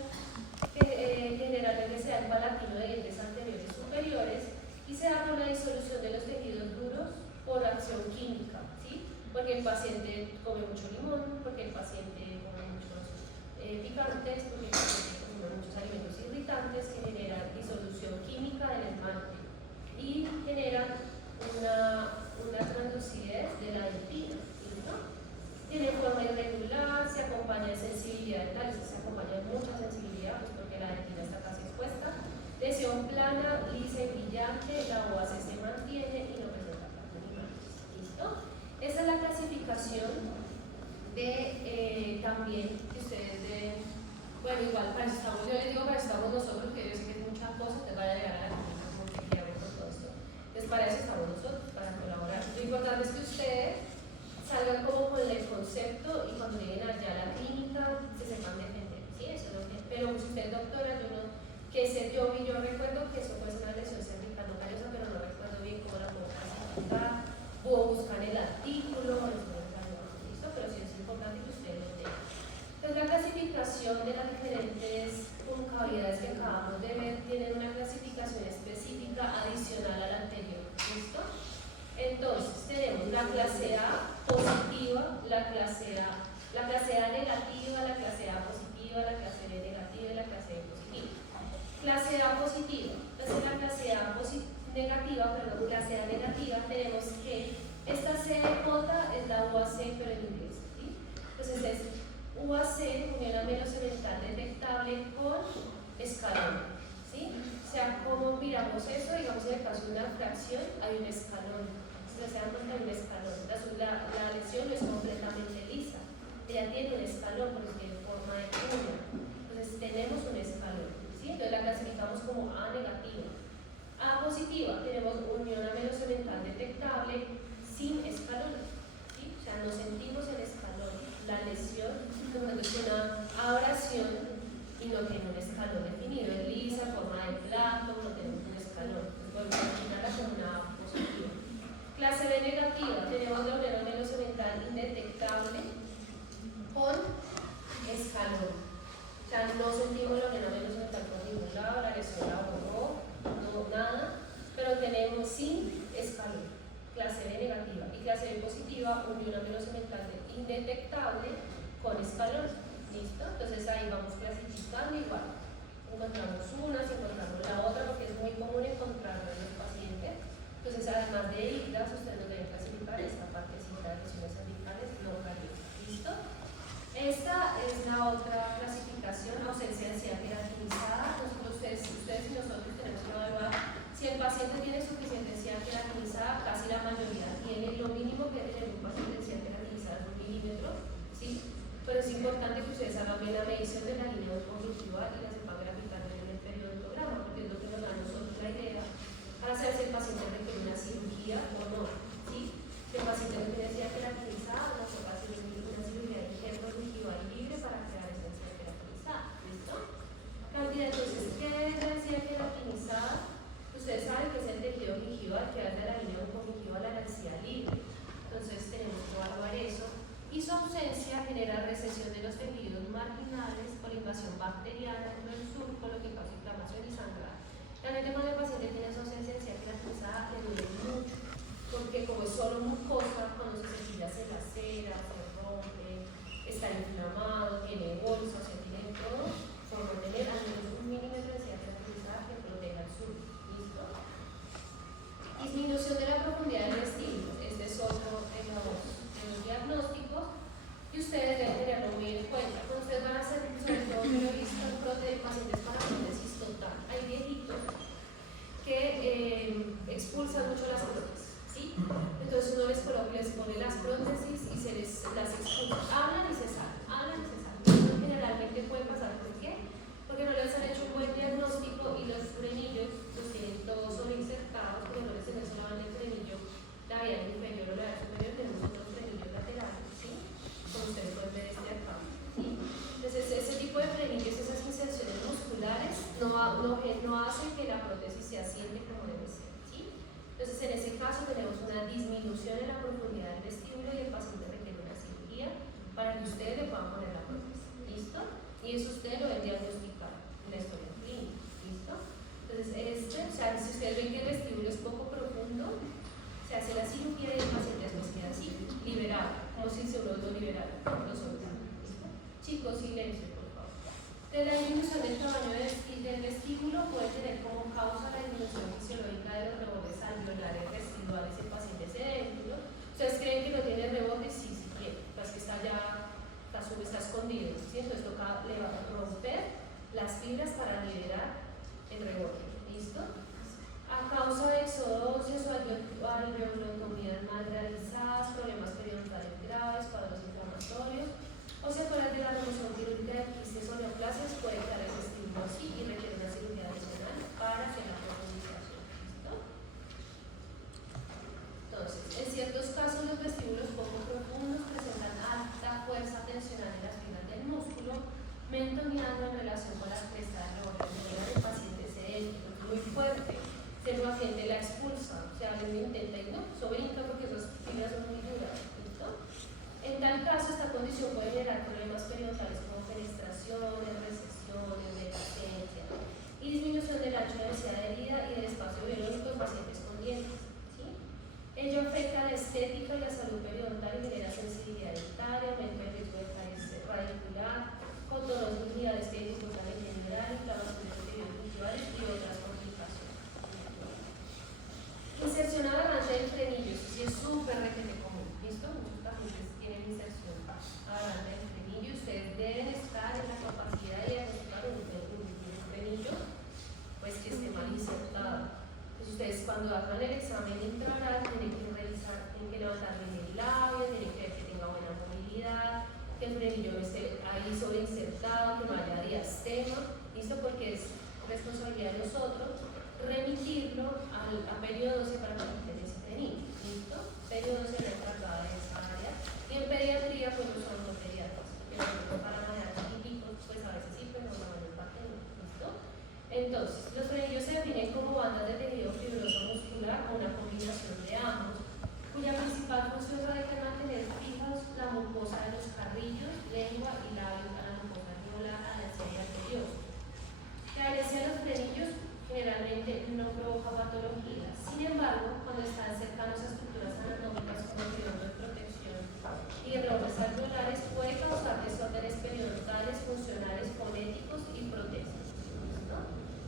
que generalmente se da en palatino de dientes anteriores superiores y se da por la disolución de los tejidos duros por acción química, ¿sí? Porque el paciente come mucho limón, porque el paciente come muchos picantes, porque el paciente come muchos alimentos irritantes que generan disolución química del esmalte y generan una translucidez de la dentina, ¿no? Tiene forma irregular, se acompaña de sensibilidad dental, se acompaña de mucha sensibilidad, pues porque la dentina está casi expuesta. Lesión plana, lisa y brillante, la UAC se mantiene y no presenta placas ni manchas. ¿Listo? Esa es la clasificación de también que ustedes deben. Bueno, igual para eso estamos, yo les digo para eso estamos nosotros, que yo sé que es muchas cosas, te vaya a llegar a la clínica como que hago con todo esto. Entonces para eso estamos nosotros, para colaborar. Lo importante es que ustedes salgan como con el concepto y cuando lleguen allá a la clínica se sepan defender, ¿sí? Eso es lo que, pero si usted es doctora, yo recuerdo que eso puede ser una lesión cervical no callosa, pero no recuerdo bien cómo la puedo clasificar, puedo buscar el artículo, ¿listo? Pero sí es importante que ustedes lo tengan. Entonces la clasificación de las diferentes concavidades que acabamos de ver tienen una clasificación específica adicional a la anterior, ¿listo? Entonces tenemos la clase A positiva, la clase A negativa, la clase A positiva, la clase B negativa y la clase B positiva. Clase A positiva, entonces la clase A negativa, tenemos que esta CJ es la UAC pero en inglés, ¿sí? Entonces es UAC, unión amelocemental detectable con escalón, ¿sí? O sea, ¿cómo miramos eso? Digamos, en el caso de una fracción hay un escalón. Se dan cuenta, hay un escalón. La lesión no es completamente lisa, ella tiene un escalón porque tiene forma de cuña. Entonces tenemos un escalón, ¿sí? Entonces la clasificamos como A negativa. A positiva, tenemos unión amelocemental detectable sin escalón, ¿sí? O sea, no sentimos el escalón. La lesión es una abrasión y no tiene un escalón definido, es lisa, forma de plato, no tenemos un escalón. Entonces podemos imaginarla como una A positiva. Clase B negativa, tenemos la unión amelocemental indetectable con escalón. O sea, no sentimos la unión amelocemental por ningún lado, la lesión la borró, no nada, pero tenemos sin escalón. Clase B negativa. Y clase B positiva, unión amelocemental indetectable con escalón. ¿Listo? Entonces ahí vamos clasificando igual. Encontramos una, si encontramos la otra, porque es muy común encontrarlo en los pacientes. Entonces, además de IGDAS, ustedes nos deben clasificar esta partecita de lesiones cervicales no calientes. ¿Listo? Esta es la otra clasificación, ausencia de encía queratinizada. Ustedes y nosotros tenemos que evaluar si el paciente tiene suficiente encía queratinizada, casi la mayoría tiene. Lo mínimo que debe tener un paciente encía queratinizada es 1 milímetro, ¿sí? Pero es importante que ustedes hagan bien la medición de la línea conjuntival y la sepan graficar en el periodontograma, ponen las prótesis y se las expulsa. Hablan y se salen, hablan y se salen. Eso generalmente puede pasar. ¿Por qué? Porque no les han hecho un buen diagnóstico y los frenillos los tienen todos sobreinsertados, porque no les tienen solamente el frenillo labial inferior o labial superior, tenemos otros frenillos laterales, ¿sí? Como ustedes pueden ver este acá, ¿sí? Entonces ese tipo de frenillos, esas inserciones musculares no hacen que la prótesis se asiente como debe ser, ¿sí? Entonces en ese caso tenemos una disminución en la profundidad del vestíbulo y el paciente requiere una cirugía para que ustedes le puedan poner la prótesis, ¿listo? Y eso ustedes lo ven diagnosticar en la historia clínica, ¿listo? Entonces o sea, si ustedes ven que el vestíbulo es poco profundo, se hace la cirugía y el paciente después queda así, liberado, como si se lo liberara, los órganos, ¿listo? Chicos, silencio, por favor. Entonces la disminución del tamaño del vestíbulo puede tener como causa la disminución fisiológica de los rebotes alveolares residuales en pacientes sedénticos. ¿Ustedes creen que no tiene rebotes? Sí, sí tiene, pues que está escondido, ¿sí? Entonces toca romper las fibras para liberar el rebote, ¿listo? A causa de exodosis o alveolotomías mal realizadas, problemas periodontales graves, cuadros inflamatorios, o secuelas de la remoción quirúrgica de quistes o neoplasias, puede quedar ese estímulo así y requiere una cirugía adicional para hacer la profundización, ¿listo? Entonces, en ciertos casos los vestíbulos poco profundos presentan alta fuerza tensional en las fibras del músculo, mentoneando en relación con la cresta de rebote del paciente sedéntico, muy fuerte. Si el paciente la expulsa, o sea, lo intenta y no, sobrinca porque esas fibras son muy duras, ¿listo? En tal caso, esta condición puede generar problemas periodontales como fenestraciones, recesiones, metacencia y disminución del ancho de densidad de herida y del espacio biológico en pacientes con dientes, ¿sí? Ello afecta la estética y la salud periodontal y genera sensibilidad dentaria, aumento del riesgo de caries radicular, cotonosis unidades que dificultan el general, inflamaciones de tejidos gingival y otras complicaciones. Inserción adelante del frenillo, eso sí es súper requete común, ¿listo? Muchos pacientes tienen inserción adelante del frenillo, ustedes deben estar en la capacidad de diagnosticar un frenillo, pues que esté mal insertado. Entonces ustedes cuando hagan el examen intraoral tienen que revisar, tienen que levantar bien el labio, tienen que ver que tenga buena movilidad, que el frenillo no esté ahí sobreinsertado, que no haya diastema, ¿listo? Porque es responsabilidad de nosotros remitirlo a periodoncia para que quiten ese frenillo, ¿listo? Periodoncia es encargada de esa área. Y en pediatría, pues no son los pediatras, pero para manejar chiquiticos, pues a veces sí, pero la mayor parte no, ¿listo? Entonces, los frenillos se definen como bandas de tejido fibroso muscular o una combinación de ambos, cuya principal función radica en mantener fijos la mucosa de los carrillos, lengua y labios a la mucosa alveolar a la encía anterior. La adherencia de los frenillos generalmente no provoca patología. Sin embargo, cuando están cercanos a estructuras anatómicas como el periodo de protección y rebotes alveolares, puede causar desórdenes periodontales, funcionales, fonéticos y protésicos, ¿no?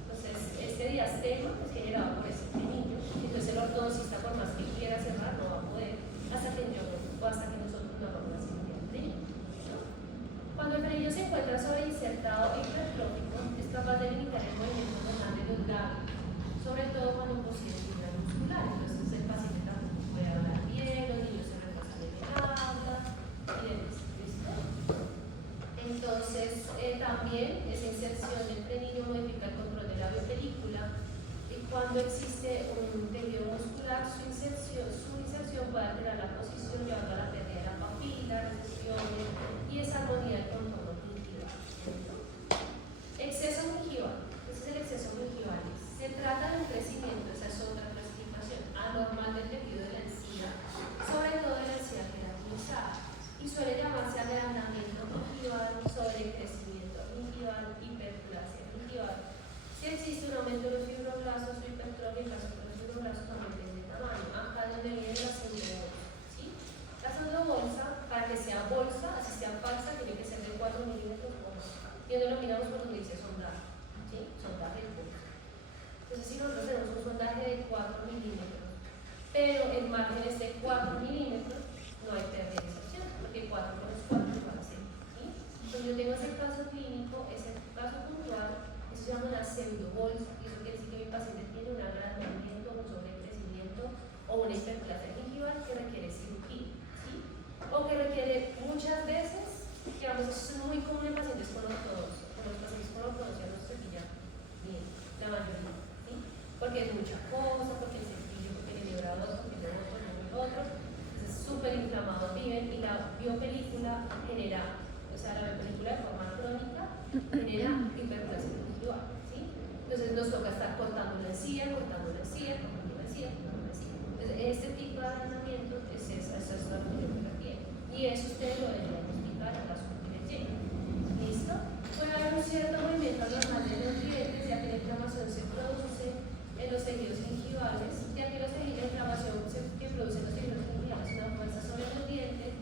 Entonces, este diastema es generado por ese frenillo. Entonces, el ortodoncista, por más que quiera cerrar, no va a poder hasta que nosotros no hagamos la cirugía del frenillo, ¿no? Cuando el frenillo se encuentra sobreinsertado e hipertrófico, es capaz de limitar el movimiento normal de los labios, sobre todo cuando posee fibra muscular. Entonces el paciente tampoco puede hablar bien, los niños se retrasan en el habla y demás, ¿listo? Entonces también esa inserción del frenillo modifica el control de la biopelícula y cuando existe un tejido muscular, su inserción puede alterar la posición llevando a la pérdida de la papila, recesiones y desarmonía del contorno gingival. Exceso gingival, ese es el exceso gingival. Se trata de un crecimiento, esa es otra clasificación, anormal del tejido de la encía, sobre todo de la encía queratinizada, y suele llamarse agrandamiento gingival, sobrecrecimiento gingival, hiperplasia gingival. Si existe un aumento de los fibroblastos o hipertrofia, en caso de los fibroblastos aumenten de tamaño, acá es donde viene la pseudobolsa, ¿sí? La pseudobolsa, para que sea bolsa, así sea falsa, tiene que ser de 4 milímetros o más. Y denominamos por donde dice sondaje, ¿sí? Sondaje de bolsa. Entonces, si nosotros tenemos un sondaje de 4 milímetros, pero en márgenes de 4 milímetros, no hay pérdida de inserción, porque 4 menos 4 igual a 6, ¿sí? Entonces, yo tengo ese caso clínico, ese caso puntual, eso se llama una pseudobolsa, y eso quiere decir que mi paciente tiene un agrandamiento, un sobrecrecimiento o una hiperplasia gingival que requiere cirugía, porque es mucha cosa, porque es cepillo, porque el elevador, porque el otro. Entonces, súper inflamados viven y la biopelícula genera, o sea, la biopelícula de forma crónica genera hiperplasia residual, ¿sí? Entonces nos toca estar cortando la encía, cortando la encía, cortando la encía, cortando la encía. Entonces, este tipo de arrendamiento es la opinión que la tiene. Y eso ustedes lo deben diagnosticar en caso de que llegue. ¿Listo? Puede haber un cierto movimiento normal de los dientes, ya que la inflamación se produce en los tejidos gingivales, ya que la inflamación que producen los tejidos gingivales una fuerza sobre los dientes.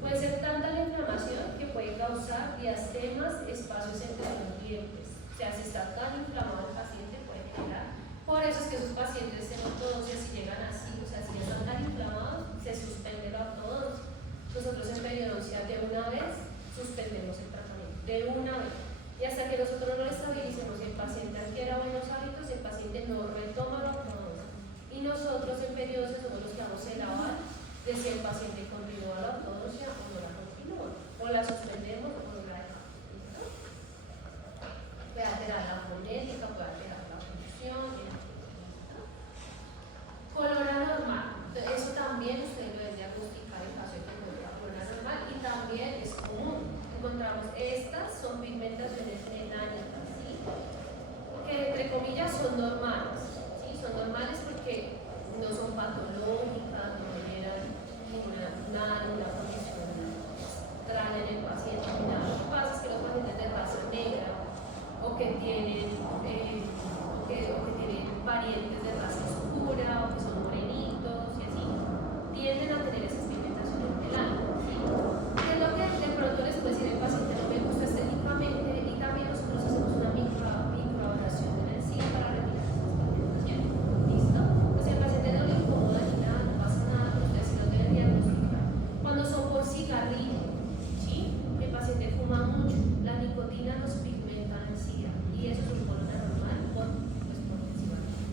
Puede ser tanta la inflamación que puede causar diastemas, espacios entre los dientes. O sea, si está tan inflamado el paciente puede generar. Por eso es que sus pacientes en ortodoncia, si llegan así, o sea, si ya están tan inflamados, se suspende la ortodoncia. Nosotros en periodoncia de una vez suspendemos el tratamiento, de una vez. Y hasta que nosotros no lo estabilicemos, el paciente adquiera buenos hábitos, el paciente no retoma la ortodoncia. Y nosotros en periodoncia somos los que damos el aval de si el paciente continúa la ortodoncia o no la continúa, o la suspendemos o no la dejamos. ¿Listo? Puede alterar la fonética, puede alterar la función. Color anormal, eso también ustedes lo deben diagnosticar en caso de que encuentren color anormal, y también es común. Encontramos estas son pigmentaciones metálicas, ¿sí? Que entre comillas son normales, ¿sí? Son normales porque no son patológicas, no generan ninguna condición extraña en el paciente. Nada. Lo que pasa es que los pacientes de raza negra o que tienen parientes de raza oscura o que son morenitos y así, tienden a tener esas pigmentaciones melanas, ¿sí? ¿Qué es lo que de pronto les puede decir el paciente? No me gusta estéticamente, y también nosotros hacemos una microabrasión de la encía para retirar esas pigmentaciones. ¿Listo? Pues si al paciente no le incomoda ni nada, no pasa nada, pero ustedes sí lo deben diagnosticar. Cuando son por cigarrillo, ¿sí? El paciente fuma mucho, la nicotina nos pigmenta la encía y eso es un color anormal por el cigarrillo.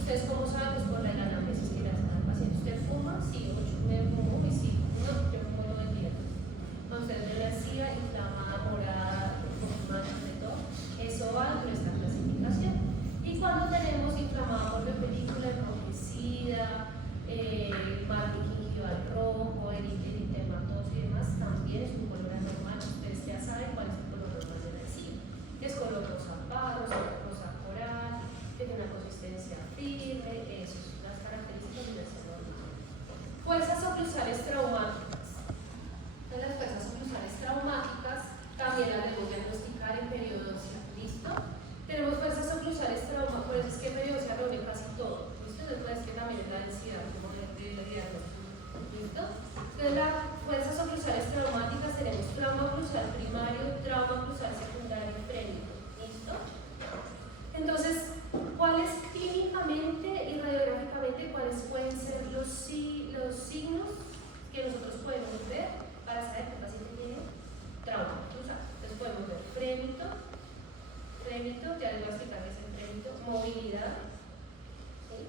¿Ustedes cómo saben? Pues por la anamnesis que le hacen al paciente. ¿Usted fuma? Sí, me fumo y sí. No, yo fumo todo el día. Usted de la encía inflamada, morada, con manchas de todo, eso va en nuestra clasificación. Y cuando tenemos inflamada por la película enrojecida, margen gingival rojo, eritematoso y demás, también es un color anormal. Ustedes ya saben cuál es el color normal de la encía. Es color rosa pardo, rosa coral, tiene una consistencia firme, eso son las características de la encía normal. Fuerzas oclusales traumáticas. Entonces, las fuerzas oclusales traumáticas también las debemos diagnosticar en periodoncia. ¿Listo? Tenemos fuerzas oclusales traumáticas, por eso es que en periodoncia reúne casi todo. ¿Listo? Entonces, es que también es la densidad como de diagnóstico. ¿Listo? Entonces, las fuerzas oclusales traumáticas tenemos trauma oclusal primario, trauma oclusal secundario y prémito. ¿Listo? Entonces, ¿cuáles clínicamente y radiográficamente cuáles pueden ser los signos que nosotros podemos ver para saber que el paciente tiene trauma oclusal? Entonces podemos ver prémito, ya les voy a explicar qué es el prémito, movilidad, ¿sí?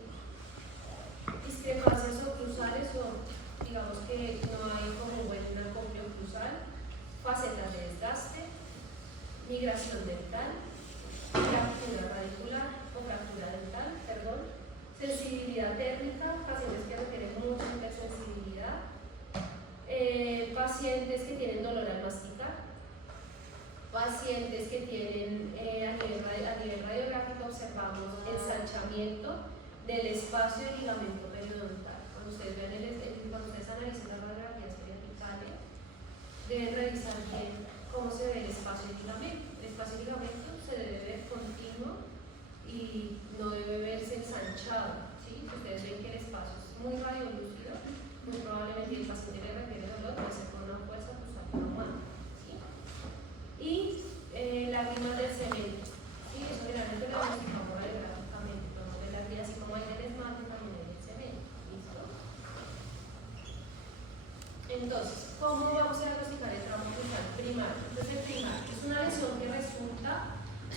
Discrepancias oclusales o digamos que no hay como un buen acopio oclusal, facetas de desgaste, migración dental, fractura radicular o fractura dental, perdón, sensibilidad térmica, pacientes que requieren mucha hipersensibilidad, pacientes que tienen dolor al masticar, pacientes que tienen a nivel radiográfico observamos ensanchamiento del espacio del ligamento periodontal. Cuando ustedes vean cuando ustedes analicen las radiografías periodontal, deben revisar bien cómo se ve el espacio del ligamento. El espacio del ligamento se debe ver continuo y no debe verse ensanchado, ¿sí? Si ustedes ven que el espacio es muy radiolúcido, muy probablemente el paciente le refiere dolor, puede ser con una fuerza cruzada humana, ¿sí? Y lágrimas del cemento, ¿sí? Eso generalmente lo diagnosticamos radiográficamente, podemos ver las vías así como hay del esmalte, también hay del cemento, ¿listo? Entonces, ¿cómo vamos a diagnosticar el trauma oclusal primario? Entonces, el primario es una lesión que resulta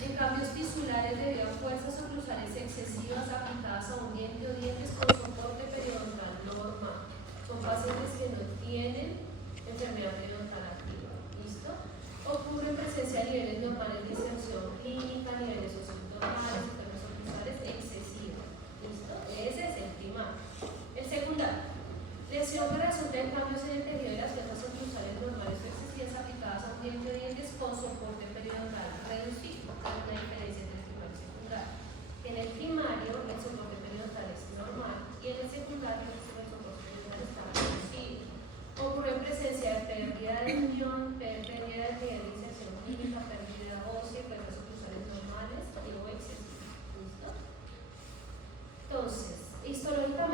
en cambios tisulares debido a fuerzas oclusales excesivas aplicadas a un diente o dientes con soporte periodontal normal. Son pacientes que no tienen enfermedad periodontal activa. ¿Listo? Ocurre en presencia de niveles normales de inserción clínica, niveles osintomales, enfermedades oclusales excesivas.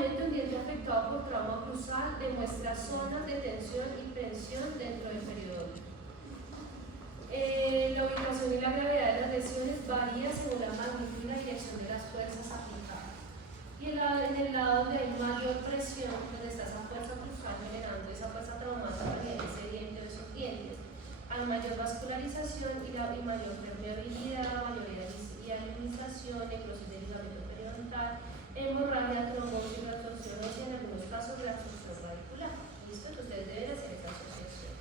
Básicamente, un diente afectado por trauma oclusal demuestra zonas de tensión y tensión dentro del periodo. La ubicación y la gravedad de las lesiones varía según la magnitud y la dirección de las fuerzas aplicadas. Y en el lado donde hay mayor presión, donde está esa fuerza oclusal generando esa fuerza traumática que viene ese diente o esos dientes, hay mayor vascularización y mayor permeabilidad, mayor ionización, necrosis del ligamento periodontal, hemorragia, trombosis, retorsión ósea, en algunos casos reabsorción radicular. ¿Listo? Entonces ustedes deben hacer esa asociación.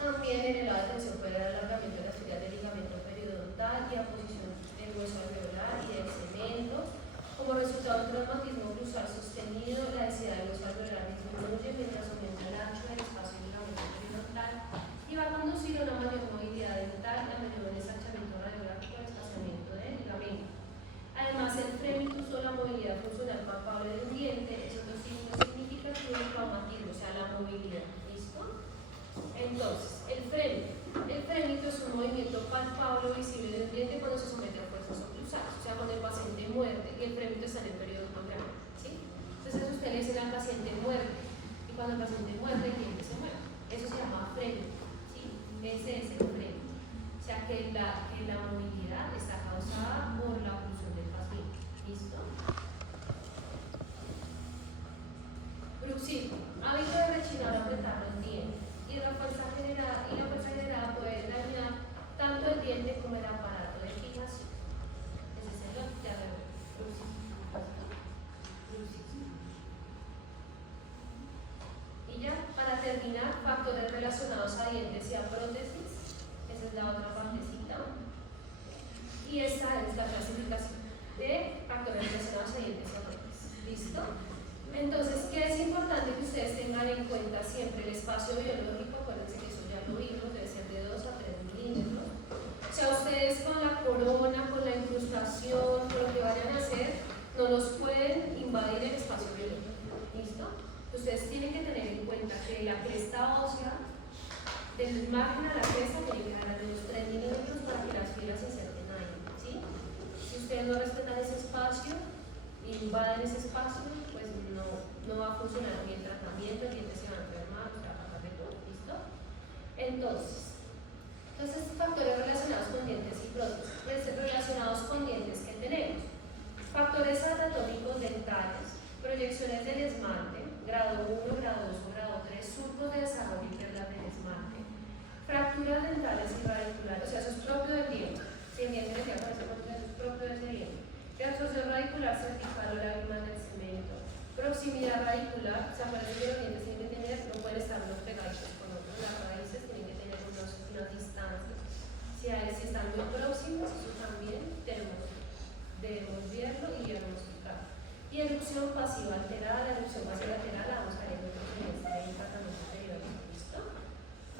También en el lado de tensión puede dar alargamiento de las tiras del ligamento periodontal y aposición del hueso alveolar y del cemento. Como resultado de un traumatismo oclusal sostenido, la densidad del hueso alveolar disminuye mientras aumenta el ancho del espacio del ligamento periodontal y va a conducir a una mayor movilidad dental, a mayor ensanchamiento radiográfico y espaciamiento del ligamento. Además, el fremitus o la movilidad funcional palpable del diente es otro signo significativo del traumatismo, o sea, la movilidad. ¿Listo? Entonces, el frémito es un movimiento palpable o visible de un diente cuando se somete a fuerzas oclusales, o sea, cuando el paciente muerde y el frémito está en el periodo grande, ¿sí? Entonces, usted le dice al paciente muerde y cuando el paciente muerde, el diente se mueve. Eso se llama frémito, ¿sí? Ese es el frémito. O sea, que la movilidad está causada por la oclusión del paciente. ¿Listo? Bruxismo. Hábito de rechinar o apretar los dientes. Y la fuerza generada puede dañar tanto el diente como el aparato de fijación. Ese es el bruxismo. Y ya, para terminar, factores relacionados a dientes y a prótesis. Esa es la otra partecita. Y esta es la clasificación de factores relacionados a dientes y a prótesis. ¿Listo? Entonces, ¿qué es importante que ustedes tengan en cuenta siempre? El espacio biológico, acuérdense que eso ya lo vimos, debe ser de 2 a 3 milímetros. O sea, ustedes con la corona, con la incrustación, con lo que vayan a hacer, no los pueden invadir el espacio biológico. ¿Listo? Ustedes tienen que tener en cuenta que la cresta ósea, del margen a la cresta, tiene que dar al menos 3 milímetros para que las fibras se inserten ahí. ¿Sí? Si ustedes no respetan ese espacio, invaden ese espacio, pues no va a funcionar bien el tratamiento, el diente se va a enfermar, o sea, va a pasar de todo. ¿Listo? Entonces, factores relacionados con dientes y prótesis. Pues, relacionados con dientes que tenemos: factores anatómicos dentales, proyecciones del esmalte, grado 1, grado 2 o grado 3, surcos de desarrollo y perlas del esmalte, fracturas dentales y radiculares, o sea, eso es propio del diente. Si el diente decía que eso es propio de ese diente. Reabsorción radicular cervical o lágrimas del cemento, proximidad radicular, o sea, parece que los dientes tienen que tener, no pueden estar unos pegaditos con otros, las raíces tienen que tener unas distancias. Si están muy próximos, eso también debemos verlo y diagnosticar. Y erupción pasiva alterada, la erupción pasiva alterada la vamos a ver en otro semestre en tratamiento periódico. ¿Listo?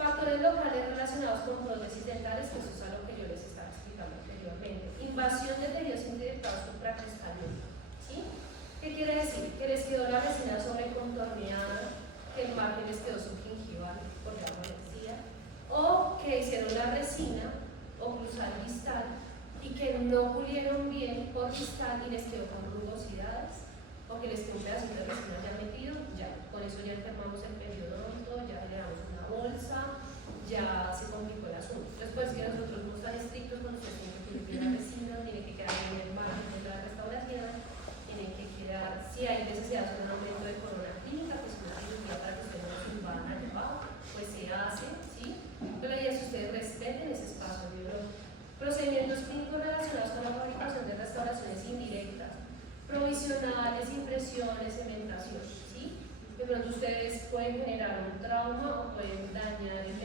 Factores locales relacionados con prótesis dentales, que eso es a lo que yo les estaba explicando anteriormente. Invasión de tejidos indirectados supracristalmente. ¿Sí? ¿Qué quiere decir? Que les quedó la resina sobrecontorneada, que el margen les quedó subgingival, por la decía, o que hicieron la resina oclusal distal y que no pulieron bien por distal y les quedó con rugosidades, o que les quedó un pedacito de resina ya metido, ya, con eso ya enfermamos el periodonto, ya le damos una bolsa, ya se complicó el asunto. Entonces, pues que nosotros no están estrictos con ustedes, tienen que limpiar la resina, tiene que quedar en el margen de la restauración, tienen que quedar, si hay necesidad de un aumento de corona clínica, pues una cirugía para que ustedes no se invadan al debajo, pues se hace, ¿sí? Pero la idea es que ustedes respeten ese espacio biológico. Procedimientos clínicos relacionados con la fabricación de restauraciones indirectas, provisionales, impresiones, cementación, ¿sí? De pronto ustedes pueden generar un trauma o pueden dañar los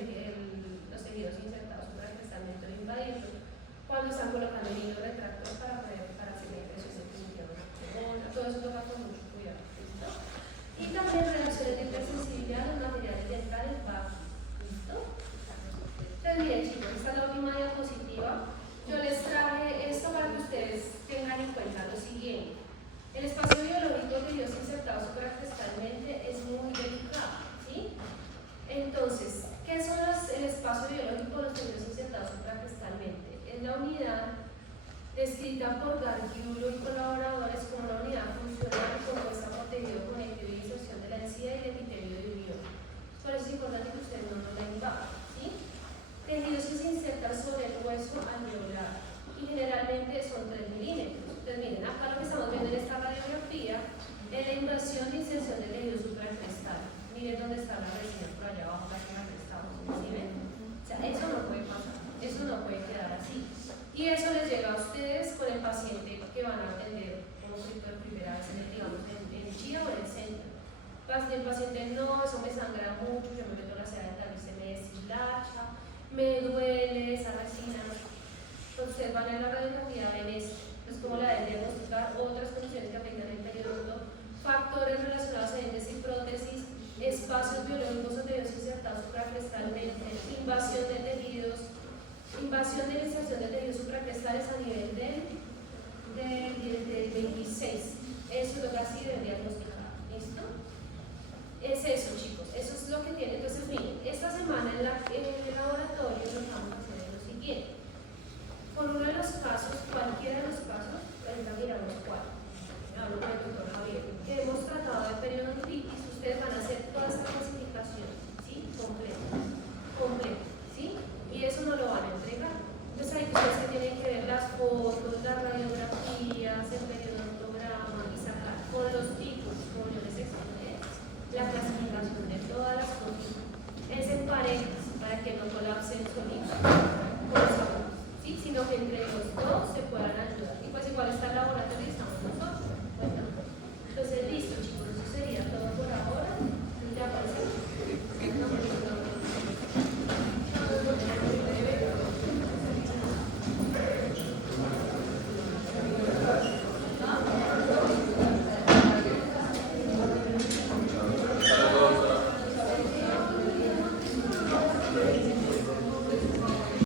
tejidos insertados por el testamento de invadirlo cuando están colocando el hilo retractor para hacer la impresión definitiva. Todo eso toca con mucho cuidado. ¿Listo? Y también reacciones de hipersensibilidad a los materiales dentales bajos. ¿Listo? Entonces, miren chicos, esta es la última diapositiva. Yo les traje esto para que ustedes tengan en cuenta lo siguiente. El espacio biológico de tejidos insertados supracristalmente es muy delicado, ¿sí? Entonces, ¿qué son el espacio biológico de los tejidos insertados supracristalmente? Es la unidad descrita por paciente no, eso me sangra mucho, yo me meto la seda dental y se me deshilacha, me duele esa resina. Entonces ustedes van a la radiografía, ven esto, es como la de diagnosticar otras condiciones que afectan el periodonto, factores relacionados a dientes y prótesis, espacios biológicos donde Dios insertados supracrestalmente, invasión de tejidos, invasión de inserción de tejidos supracrestales a nivel del 26. Eso es lo que así deben diagnosticar. ¿Listo? Es eso, chicos. Eso es lo que tiene. Entonces, miren, esta semana en el laboratorio lo que vamos a hacer es lo siguiente. Por uno de los casos, cualquiera de los casos, ahorita miramos cuál. Hablo con el doctor Javier. Hemos tratado de periodontitis. Ustedes van a hacer toda esta clasificación, ¿sí? Completa, ¿sí? Y eso no lo van a entregar. Entonces ahí ustedes se tienen que ver las fotos, las radiografías, el periodontograma y sacar con los tipos, como yo les expliqué, la clasificación de todas las cosas. Es en parejas para que no colapsen solitos con los agudos, ¿sí? Sino que entre los dos